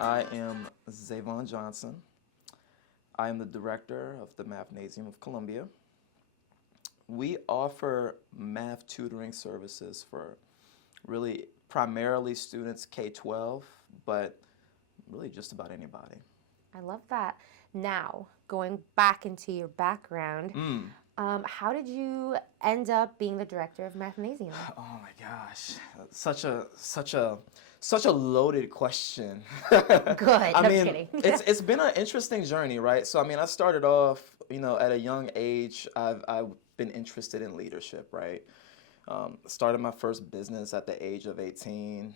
I am ZayVon Johnson. I am the director of the Mathnasium of Columbia. We offer math tutoring services for really primarily students K-12, but really just about anybody. I love that. Now, going back into your background, how did you end up being the director of Mathnasium? Oh my gosh, such a loaded question. Good. I No, just mean, kidding. it's been an interesting journey, right? So I mean, I started off, at a young age. I've been interested in leadership, right? Started my first business at the age of 18.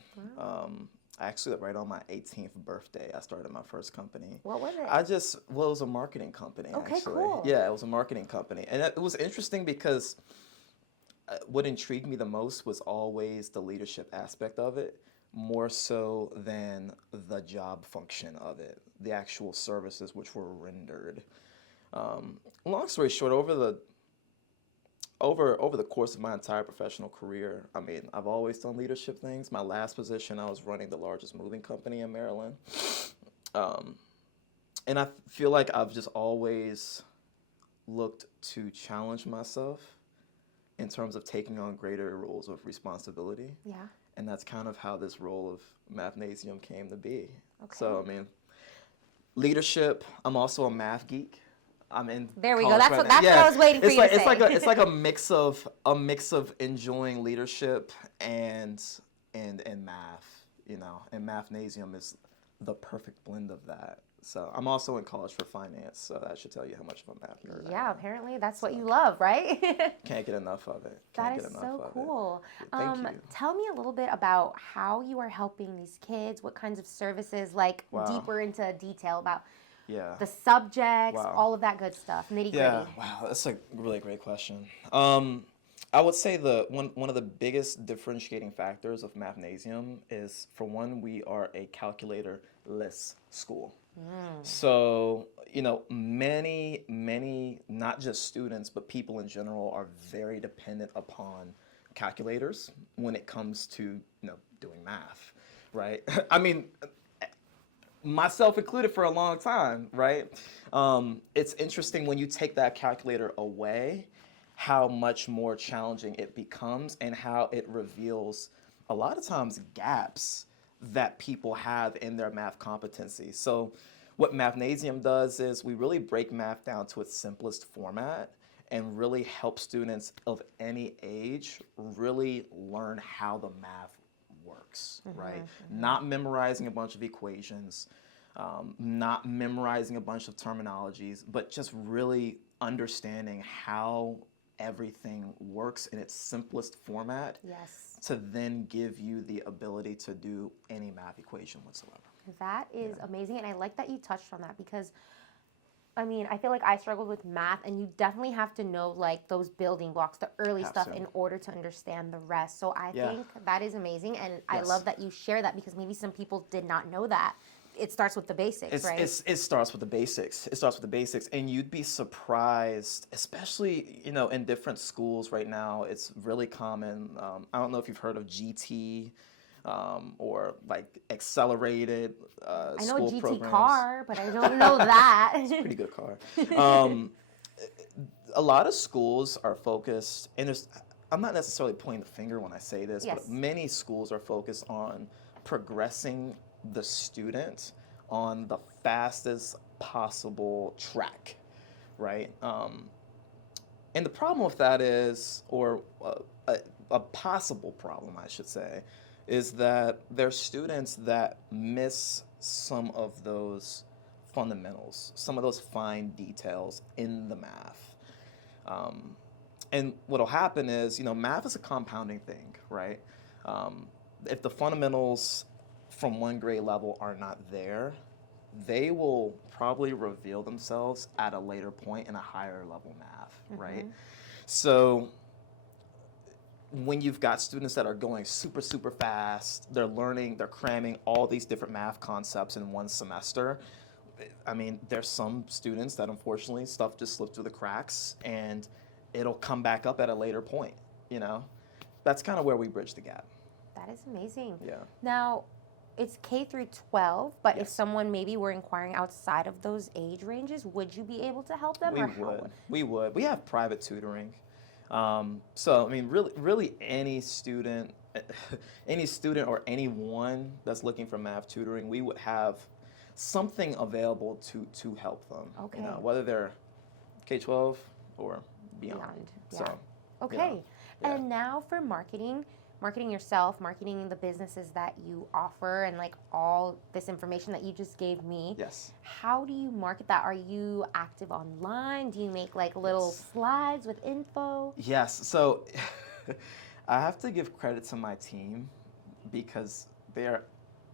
Actually, right on my 18th birthday, I started my first company. What was it? Well, it was a marketing company, Okay, actually. cool. Yeah, it was a marketing company. And it was interesting because what intrigued me the most was always the leadership aspect of it, more so than the job function of it, the actual services which were rendered. Long story short, over the course of my entire professional career, I mean, I've always done leadership things. My last position, I was running the largest moving company in Maryland. And I feel like I've just always looked to challenge myself in terms of taking on greater roles of responsibility. Yeah. And that's kind of how this role of Mathnasium came to be. Okay. So, I mean, leadership, I'm also a math geek. I'm in There we go. college That's right what now. that's what I was waiting for you to It's say. it's like a mix of enjoying leadership and math, and Mathnasium is the perfect blend of that. So I'm also in college for finance, so that should tell you how much of a math nerd I Yeah, am. apparently that's what you love, right? Can't get enough of it. That Can't is get enough so of cool. it. Thank you. Tell me a little bit about how you are helping these kids, what kinds of services, like Wow. deeper into detail about Yeah. the subjects, Wow. all of that good stuff, nitty gritty. Yeah, wow, that's a really great question. I would say one of the biggest differentiating factors of Mathnasium is, for one, we are a calculator-less school. So, many, not just students, but people in general are very dependent upon calculators when it comes to, doing math, right? I mean, myself included for a long time, right? It's interesting when you take that calculator away, how much more challenging it becomes and how it reveals a lot of times gaps that people have in their math competency. So what Mathnasium does is we really break math down to its simplest format and really help students of any age really learn how the math works, right? Not memorizing a bunch of equations, not memorizing a bunch of terminologies, but just really understanding how everything works in its simplest format. Yes. To then give you the ability to do any math equation whatsoever. That is amazing, and I like that you touched on that because, I mean, I feel like I struggled with math, and you definitely have to know like those building blocks, the early stuff, in order to understand the rest. So I think that is amazing, and I love that you share that because maybe some people did not know that. It starts with the basics, right? It starts with the basics. It starts with the basics, and you'd be surprised, especially in different schools right now. It's really common. I don't know if you've heard of GT. Or like accelerated I know school a GT programs. car, but I don't know that. It's a pretty good car. A lot of schools are focused, and I'm not necessarily pointing the finger when I say this, Yes. but many schools are focused on progressing the student on the fastest possible track, right? And the problem with that is, or a possible problem, I should say, is that there's students that miss some of those fundamentals, some of those fine details in the math. And what'll happen is, math is a compounding thing, right? If the fundamentals from one grade level are not there, they will probably reveal themselves at a later point in a higher level math, right? So when you've got students that are going super, super fast, they're cramming all these different math concepts in one semester. I mean, there's some students that unfortunately stuff just slipped through the cracks and it'll come back up at a later point, That's kind of where we bridge the gap. That is amazing. Yeah. Now, it's K through 12, but if Yes. someone maybe were inquiring outside of those age ranges, would you be able to help them? We or how would. We would. We have private tutoring. So, I mean, really any student, or anyone that's looking for math tutoring, we would have something available to help them. Okay. You know, whether they're K-12 or beyond. Yeah. So, Okay. yeah. And now for marketing yourself, marketing the businesses that you offer, and like all this information that you just gave me. Yes. How do you market that? Are you active online? Do you make like little Yes. slides with info? Yes. So I have to give credit to my team because they are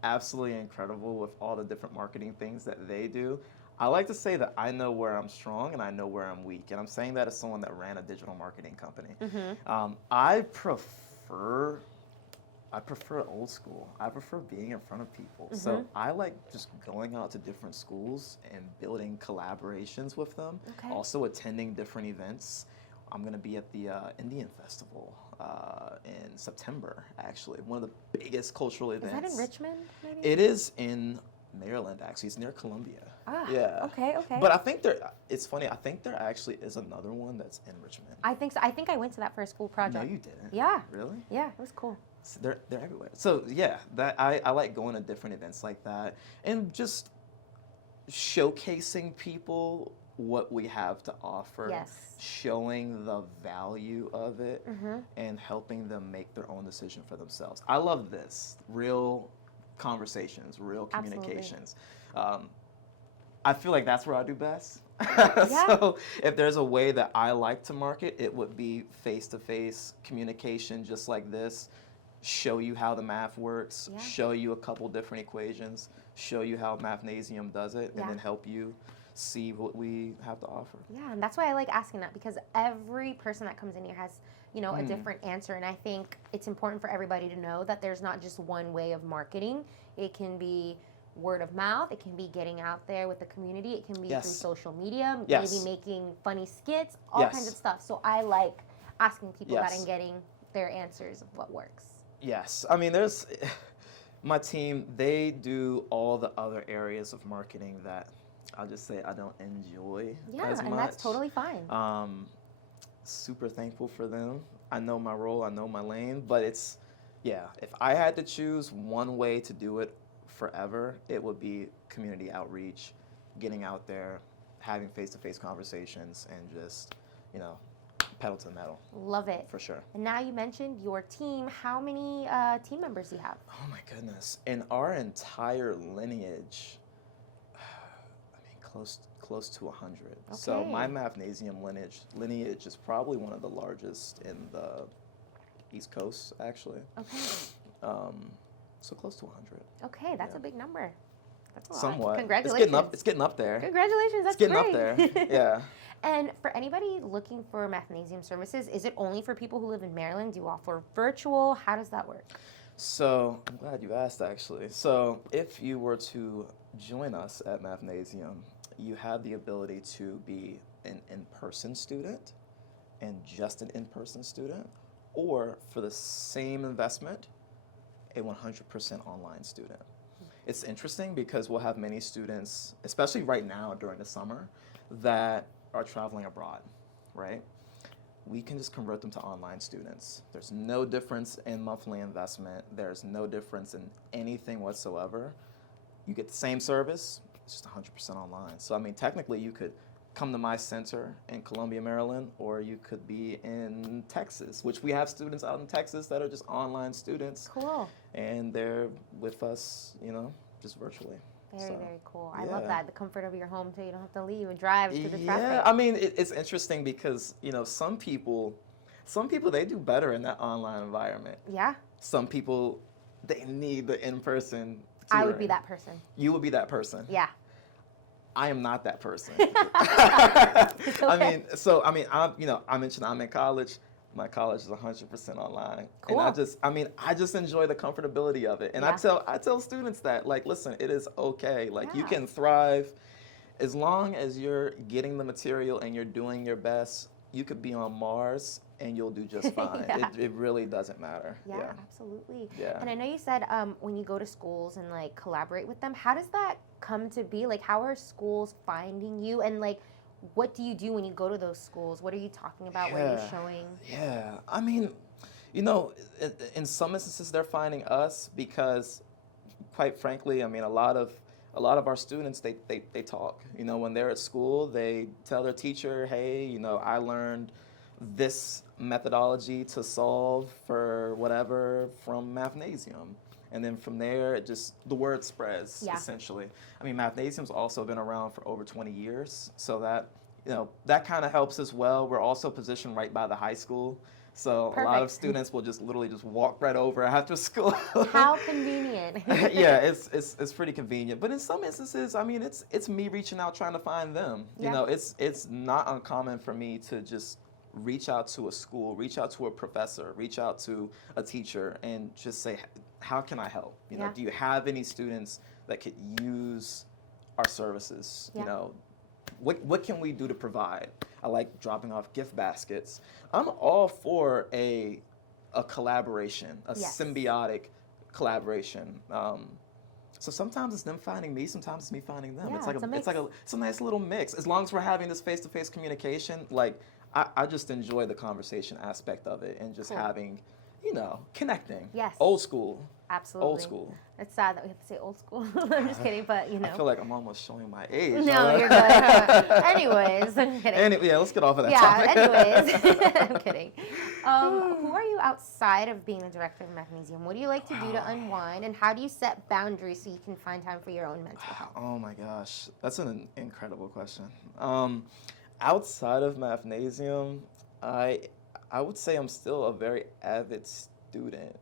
absolutely incredible with all the different marketing things that they do. I like to say that I know where I'm strong and I know where I'm weak. And I'm saying that as someone that ran a digital marketing company. I prefer old school. I prefer being in front of people. So I like just going out to different schools and building collaborations with them. Okay. Also attending different events. I'm going to be at the Indian Festival in September, actually. One of the biggest cultural events. Is that in Richmond, maybe? It is in Maryland, actually. It's near Columbia. Ah, yeah. Okay. But I think it's funny, I think there actually is another one that's in Richmond. I think so. I think I went to that for a school project. No, you didn't. Yeah. Really? Yeah, it was cool. So they're everywhere. So yeah, that I like going to different events like that and just showcasing people what we have to offer. Yes. Showing the value of it and helping them make their own decision for themselves. I love this. Real conversations, real communications. I feel like that's where I do best. So if there's a way that I like to market, it would be face-to-face communication just like this. Show you how the math works, show you a couple different equations, show you how Mathnasium does it, and then help you see what we have to offer. Yeah, and that's why I like asking that, because every person that comes in here has, you know, a different answer. And I think it's important for everybody to know that there's not just one way of marketing. It can be word of mouth. It can be getting out there with the community. It can be through social media, maybe making funny skits, all kinds of stuff. So I like asking people that and getting their answers of what works. Yes. I mean, my team, they do all the other areas of marketing that I'll just say I don't enjoy as much. And that's totally fine. Super thankful for them. I know my role, I know my lane, but if I had to choose one way to do it forever, it would be community outreach, getting out there, having face-to-face conversations, and just, pedal to the metal. Love it. For sure. And now you mentioned your team. How many team members do you have? Oh my goodness. In our entire lineage, close to 100. Okay. So my Mathnasium lineage is probably one of the largest in the East Coast, actually. Okay. So close to 100. Okay, that's a big number. That's a lot. Somewhat. Congratulations. It's getting up there. Congratulations, that's great. It's great. getting up there, yeah. And for anybody looking for Mathnasium services, is it only for people who live in Maryland? Do you offer virtual? How does that work? So, I'm glad you asked, actually. So, if you were to join us at Mathnasium, you have the ability to be an in-person student and just an in-person student, or for the same investment, a 100% online student. It's interesting because we'll have many students, especially right now during the summer, that are traveling abroad, right? We can just convert them to online students. There's no difference in monthly investment. There's no difference in anything whatsoever. You get the same service, it's just 100% online. So, I mean, technically you could come to my center in Columbia, Maryland, or you could be in Texas, which we have students out in Texas that are just online students. Cool. And they're with us, just virtually. Very, very cool. I love that. The comfort of your home, too. You don't have to leave and drive to the traffic. Yeah, I mean, it's interesting because, some people, they do better in that online environment. Yeah. Some people, they need the in-person tutoring. I would be that person. You would be that person. Yeah. I am not that person. Okay. I mentioned I'm in college. My college is 100% online. Cool. And I just enjoy the comfortability of it. And I tell students that, listen, it is okay. You can thrive as long as you're getting the material and you're doing your best. you could be on Mars and you'll do just fine. Yeah. It really doesn't matter. Yeah, absolutely. Yeah. And I know you said when you go to schools and like collaborate with them, how does that come to be? Like, how are schools finding you? And like, what do you do when you go to those schools? What are you talking about? What are you showing? Yeah. I mean, you know, in some instances they're finding us because, quite frankly, I mean, a lot of our students, they talk. You know, when they're at school, they tell their teacher, hey, you know, I learned this methodology to solve for whatever from Mathnasium. And then from there, it just, the word spreads, essentially. I mean, Mathnasium's also been around for over 20 years, so that, you know, that kind of helps as well. We're also positioned right by the high school. So a lot of students will just literally just walk right over after school. How convenient. Yeah, it's pretty convenient. But in some instances, I mean, it's me reaching out trying to find them. You know, it's not uncommon for me to just reach out to a school, reach out to a professor, reach out to a teacher and just say, how can I help? You know, do you have any students that could use our services? You know, what can we do to provide? I like dropping off gift baskets. I'm all for a collaboration, a symbiotic collaboration. So sometimes it's them finding me, sometimes it's me finding them. Yeah, it's a nice little mix. As long as we're having this face-to-face communication, like I just enjoy the conversation aspect of it and just having, you know, connecting. Yes. Old school. Absolutely. Old school. It's sad that we have to say old school. I'm just kidding, but you know. I feel like I'm almost showing my age. No, you're good. Anyways, I'm kidding. Yeah, let's get off of that topic. Anyways, I'm kidding. Who are you outside of being a director of Mathnasium? What do you like to do to unwind, and how do you set boundaries so you can find time for your own mental health? Oh my gosh, that's an incredible question. Outside of Mathnasium, I would say I'm still a very avid student.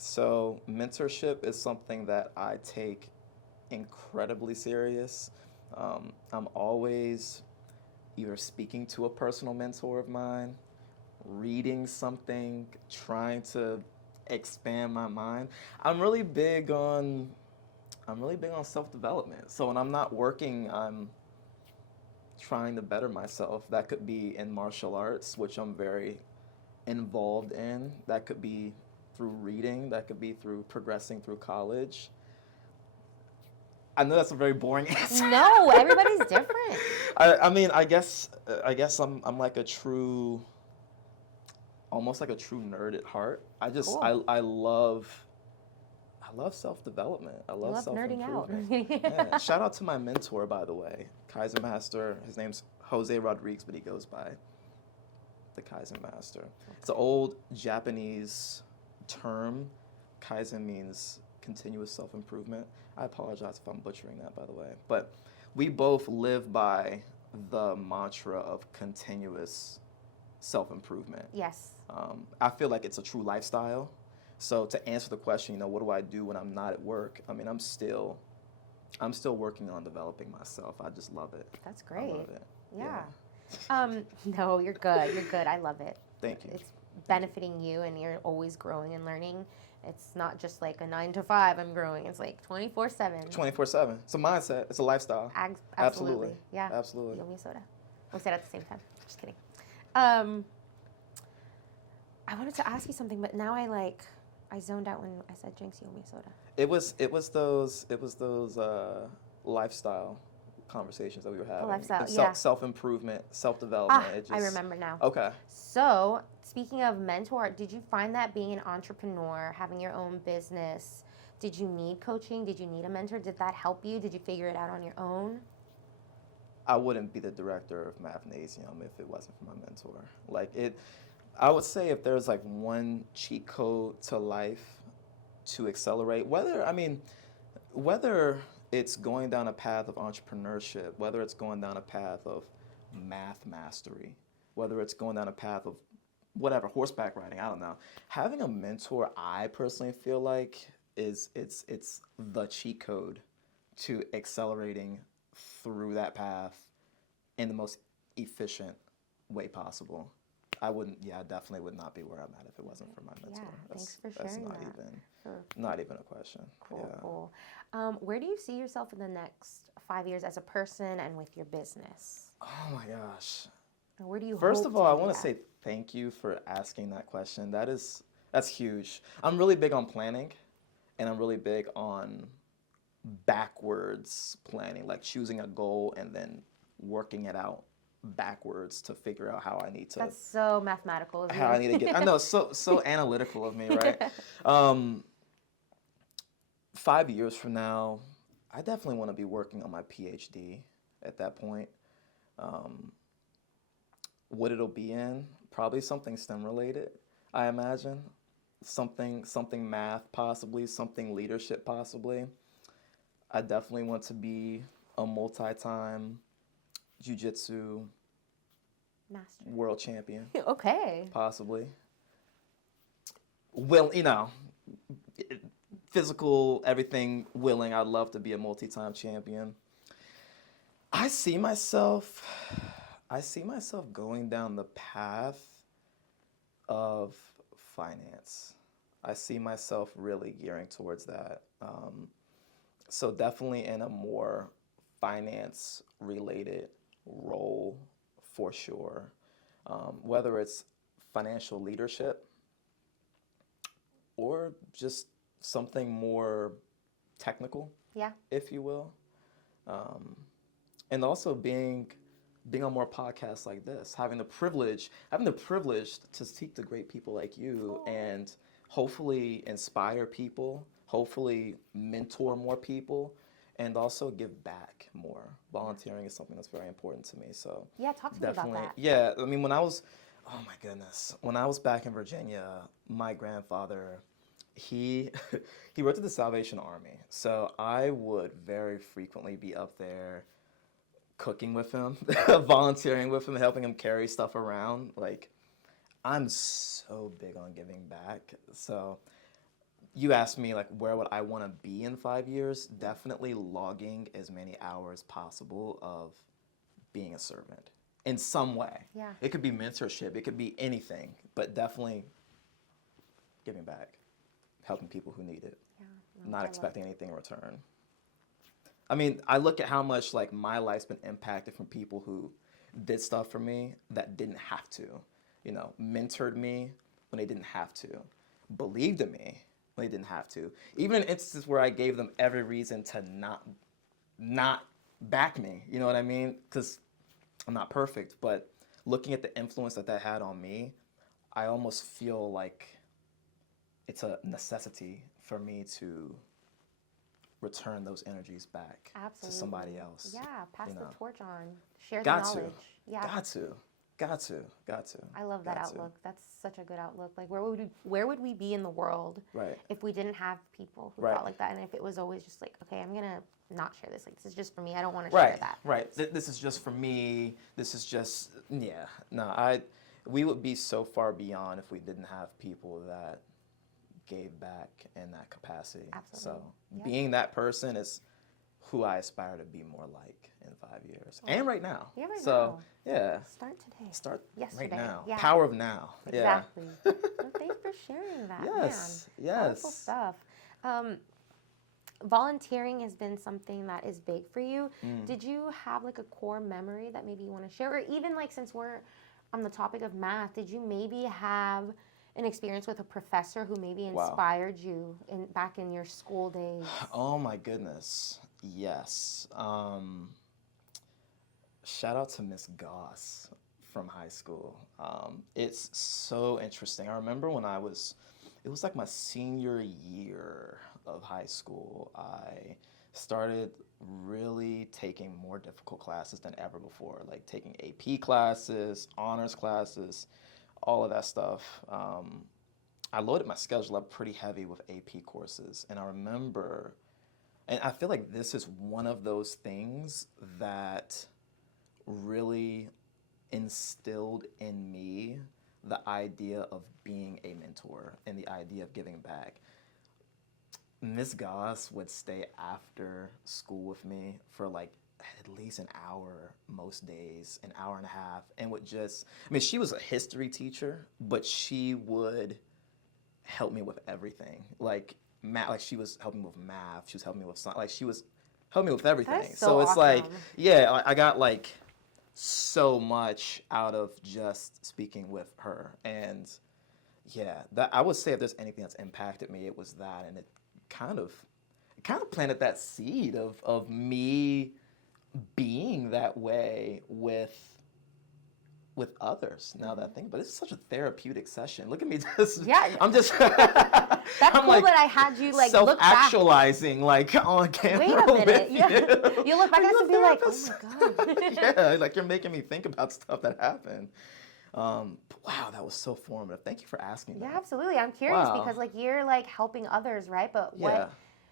So mentorship is something that I take incredibly serious. I'm always either speaking to a personal mentor of mine, reading something, trying to expand my mind. I'm really big on self-development. So when I'm not working, I'm trying to better myself. That could be in martial arts, which I'm very involved in. That could be through reading. That could be through progressing through college. I know that's a very boring answer. No, everybody's different. I mean, I guess I'm like almost like a true nerd at heart. I love self-development. I love self-improvement. Nerding out. Yeah. Shout out to my mentor, by the way, Kaizen master. His name's Jose Rodriguez, but he goes by the Kaizen master. It's an old Japanese term. Kaizen means continuous self-improvement. I apologize if I'm butchering that, by the way. But we both live by the mantra of continuous self-improvement. Yes. I feel like it's a true lifestyle. So to answer the question, you know, what do I do when I'm not at work? I mean, I'm still working on developing myself. I just love it. That's great. I love it. Yeah. No, you're good. You're good. I love it. Thank you. It's benefiting you, and you're always growing and learning. It's not just like a 9 to 5. I'm growing. It's like 24/7. 24/7. It's a mindset. It's a lifestyle. Absolutely. Yeah. Absolutely. You owe me a soda. We said it at the same time. Just kidding. I wanted to ask you something, but now I zoned out when I said Jinx, you owe me a soda. It was those lifestyle conversations that we were having. Lifestyle, Self-improvement, self-development. I remember now. Okay. So, speaking of mentor, did you find that being an entrepreneur, having your own business, did you need coaching? Did you need a mentor? Did that help you? Did you figure it out on your own? I wouldn't be the director of Mathnasium if it wasn't for my mentor. I would say if there's like one cheat code to life to accelerate, whether it's going down a path of entrepreneurship, whether it's going down a path of math mastery, whether it's going down a path of whatever, horseback riding, I don't know. Having a mentor, I personally feel like it's the cheat code to accelerating through that path in the most efficient way possible. I definitely would not be where I'm at if it wasn't for my mentor. Yeah, thanks for sharing that. Not even a question. Cool. Where do you see yourself in the next 5 years as a person and with your business? Oh my gosh. And where do you First hope of all, to I be want to at? say thank you for asking that question. That's huge. I'm really big on planning, and I'm really big on backwards planning, like choosing a goal and then working it out backwards to figure out how I need to That's so mathematical of how I you. need to get. I know, so analytical of me, right? Um, 5 years from now, I definitely want to be working on my PhD at that point. Um, what it'll be in, probably something STEM related, I imagine. Something math possibly, something leadership possibly. I definitely want to be a multi-time jiu-jitsu Master. world champion, Okay. possibly. Well, physical, everything willing, I'd love to be a multi-time champion. I see myself going down the path of finance. I see myself really gearing towards that. So definitely in a more finance related role for sure. Whether it's financial leadership or just something more technical, Yeah. if you will. And also being on more podcasts like this, having the privilege to speak to great people like you and hopefully inspire people, hopefully mentor more people, and also give back more. Volunteering is something that's very important to me. So Yeah, talk to me about definitely, that. yeah. I mean, oh my goodness, when I was back in Virginia, my grandfather, he he worked at the Salvation Army, so I would very frequently be up there cooking with him, volunteering with him, helping him carry stuff around. Like, I'm so big on giving back. So you asked me, like, where would I want to be in 5 years? Definitely logging as many hours possible of being a servant in some way. Yeah. It could be mentorship, it could be anything, but definitely giving back, helping people who need it, Yeah. No, not I expecting anything in return. I mean, I look at how much like my life's been impacted from people who did stuff for me that didn't have to, mentored me when they didn't have to, believed in me when they didn't have to. Even in instances where I gave them every reason to not back me, you know what I mean? Because I'm not perfect, but looking at the influence that had on me, I almost feel like it's a necessity for me to return those energies back Absolutely. to somebody else. Yeah, pass the torch on. Share the Got knowledge. to. Yeah. Got to. I love that Got to. outlook. That's such a good outlook. Like, where would we be in the world Right. if we didn't have people who Right. thought like that, and if it was always just like, okay, I'm gonna not share this. Like, this is just for me. I don't want to share that. Right. This is just for me. This is just, yeah. No, we would be so far beyond if we didn't have people that gave back in that capacity. Absolutely. So Yep. being that person is who I aspire to be more like in 5 years. And right now. Yeah, right so, now. yeah. Start today. Start Yesterday. right now. Yeah. Power of now. Exactly. Well, thanks for sharing that. Yes. Man. Yes. Powerful stuff. Volunteering has been something that is big for you. Did you have like a core memory that maybe you want to share? Or even like, since we're on the topic of math, did you maybe have an experience with a professor who maybe inspired you back in your school days? Oh my goodness. Yes. Shout out to Miss Goss from high school. It's so interesting. I remember when it was like my senior year of high school, I started really taking more difficult classes than ever before, like taking AP classes, honors classes, all of that stuff. I loaded my schedule up pretty heavy with AP courses, and I remember, and I feel like this is one of those things that really instilled in me the idea of being a mentor and the idea of giving back. Miss Goss would stay after school with me for like at least an hour most days, an hour and a half, and she was a history teacher, but she would help me with everything. Like math, like she was helping me with math, she was helping me with science, like she was helping me with everything. That's so it's awesome. like, yeah, I got like so much out of just speaking with her. And yeah, that I would say if there's anything that's impacted me, it was that, and it kind of planted that seed of me being that way with others. Now that I think, but it's such a therapeutic session. Look at me, just I'm just That's I'm cool like that I had you like look back. self-actualizing like on camera. Wait a minute. with Yeah. you. You look back Are at you us and a be like, therapist? oh my God. Yeah, like you're making me think about stuff that happened. Wow, that was so formative. Thank you for asking Yeah, that. absolutely. I'm curious Wow. because like you're like helping others, right? But Yeah.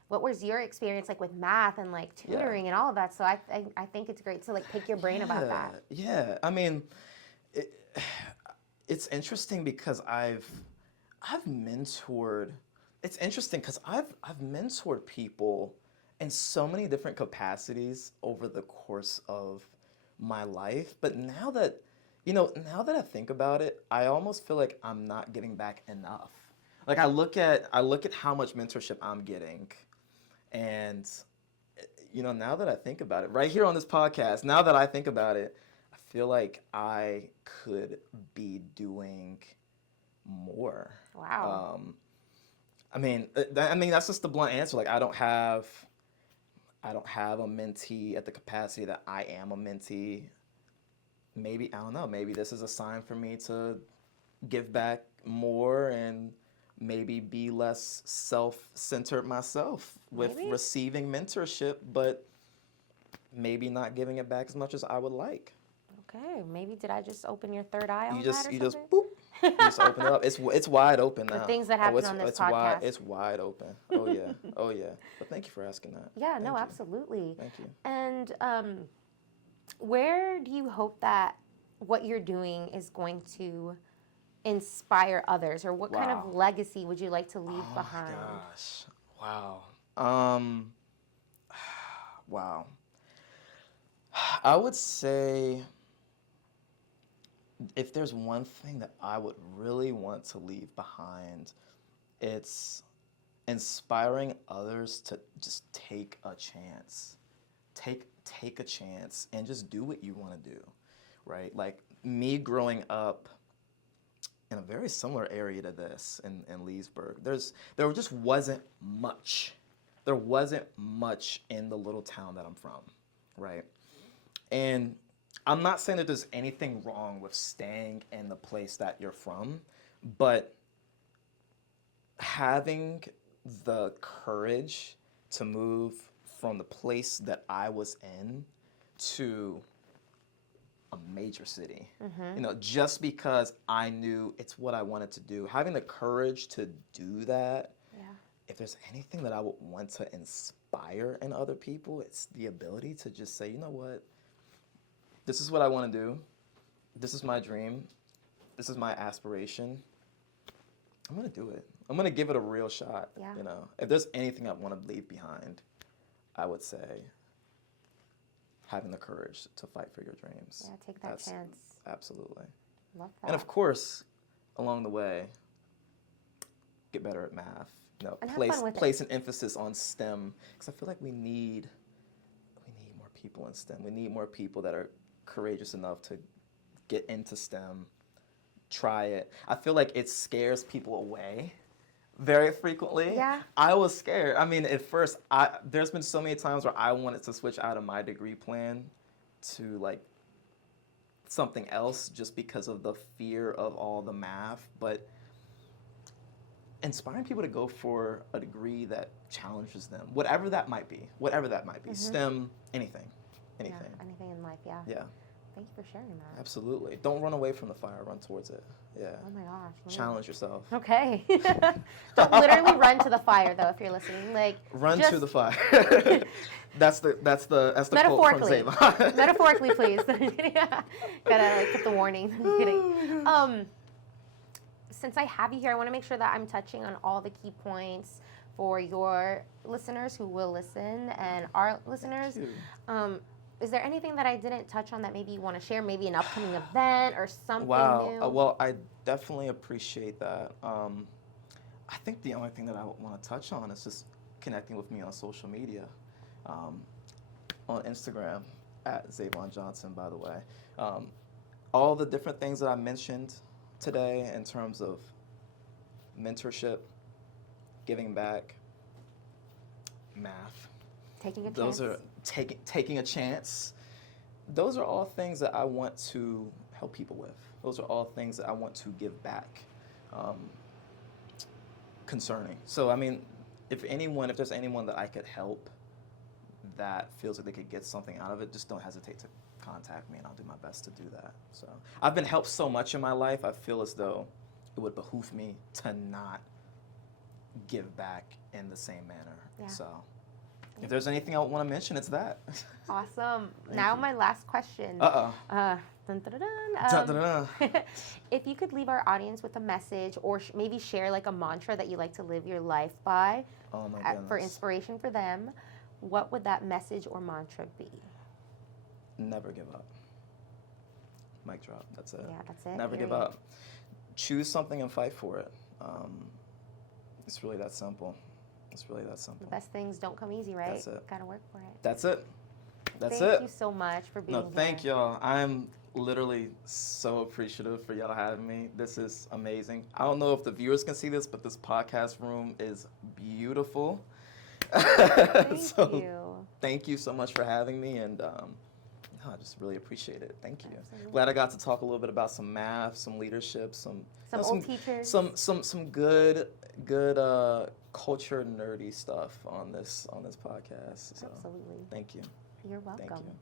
what was your experience like with math and like tutoring and all of that? So I think it's great to like pick your brain about that. Yeah. I mean, it's interesting because I've mentored. It's interesting because I've mentored people in so many different capacities over the course of my life. But now that I think about it, I almost feel like I'm not getting back enough. Like I look at how much mentorship I'm getting, and now that I think about it, right here on this podcast, now that I think about it, I feel like I could be doing more. Wow. I mean that's just the blunt answer. Like I don't have a mentee at the capacity that I am a mentee. Maybe, I don't know, maybe this is a sign for me to give back more and maybe be less self-centered myself with receiving mentorship, but maybe not giving it back as much as I would like. Okay, maybe did I just open your third eye on You that or just something? boop. You just open it up. It's wide open now. The things that happen on this podcast. It's wide open. Oh yeah. Oh yeah. But thank you for asking that. Yeah, Thank you. absolutely. Thank you. And where do you hope that what you're doing is going to inspire others, or what kind of legacy would you like to leave behind? Oh my gosh. Wow. I would say if there's one thing that I would really want to leave behind, it's inspiring others to just take a chance. Take a chance and just do what you want to do, right? Like me growing up in a very similar area to this in Leesburg, there just wasn't much. There wasn't much in the little town that I'm from, right? And I'm not saying that there's anything wrong with staying in the place that you're from, but having the courage to move from the place that I was in to a major city, just because I knew it's what I wanted to do, having the courage to do that. If there's anything that I would want to inspire in other people, it's the ability to just say, you know what, this is what I want to do. This is my dream. This is my aspiration. I'm going to do it. I'm going to give it a real shot. Yeah. If there's anything I want to leave behind, I would say having the courage to fight for your dreams. Yeah, take that chance. Absolutely. Love that. And of course, along the way, get better at math. Place an emphasis on STEM, because I feel like we need more people in STEM. We need more people that are courageous enough to get into STEM, try it. I feel like it scares people away very frequently. Yeah. I was scared. I mean, at first, there's been so many times where I wanted to switch out of my degree plan to like something else just because of the fear of all the math, but inspiring people to go for a degree that challenges them, whatever that might be, STEM, anything. Yeah, anything in life, yeah. Yeah. Thank you for sharing that. Absolutely. Don't run away from the fire, run towards it. Yeah. Oh my gosh. Challenge yourself. Okay. Don't literally run to the fire though if you're listening. Like run to the fire. That's the quote from ZayVon. Metaphorically, please. Yeah. Gotta like put the warning. I'm kidding. Since I have you here, I want to make sure that I'm touching on all the key points for your listeners who will listen and our listeners. Is there anything that I didn't touch on that maybe you want to share? Maybe an upcoming event or something new? Well, I definitely appreciate that. I think the only thing that I want to touch on is just connecting with me on social media. On Instagram, at ZayVon Johnson, by the way. All the different things that I mentioned today in terms of mentorship, giving back, math. Taking a Those chance. are taking a chance. Those are all things that I want to help people with. Those are all things that I want to give back concerning. So, I mean, if there's anyone that I could help that feels like they could get something out of it, just don't hesitate to contact me and I'll do my best to do that. So, I've been helped so much in my life, I feel as though it would behoove me to not give back in the same manner. Yeah. So, if there's anything I want to mention, it's that. Awesome. Thank Now you. my last question. Uh-oh. Dun, dun, dun, Dun, dun, dun. If you could leave our audience with a message or maybe share like a mantra that you like to live your life by Oh my for goodness. inspiration for them, what would that message or mantra be? Never give up. Mic drop. That's it. Yeah, that's it. Never give period. up. Choose something and fight for it. It's really that simple. It's really that The simple. best things don't come easy, right? That's it. Gotta work for it. That's it. That's Thank it. you so much for being No, here. thank y'all. I'm literally so appreciative for y'all having me. This is amazing. I don't know if the viewers can see this, but this podcast room is beautiful. Thank you. Thank you so much for having me, and I just really appreciate it. Thank you. Absolutely. Glad I got to talk a little bit about some math, some leadership, some Old teachers. some good culture nerdy stuff on this podcast. So Absolutely. thank you. You're welcome. Thank you.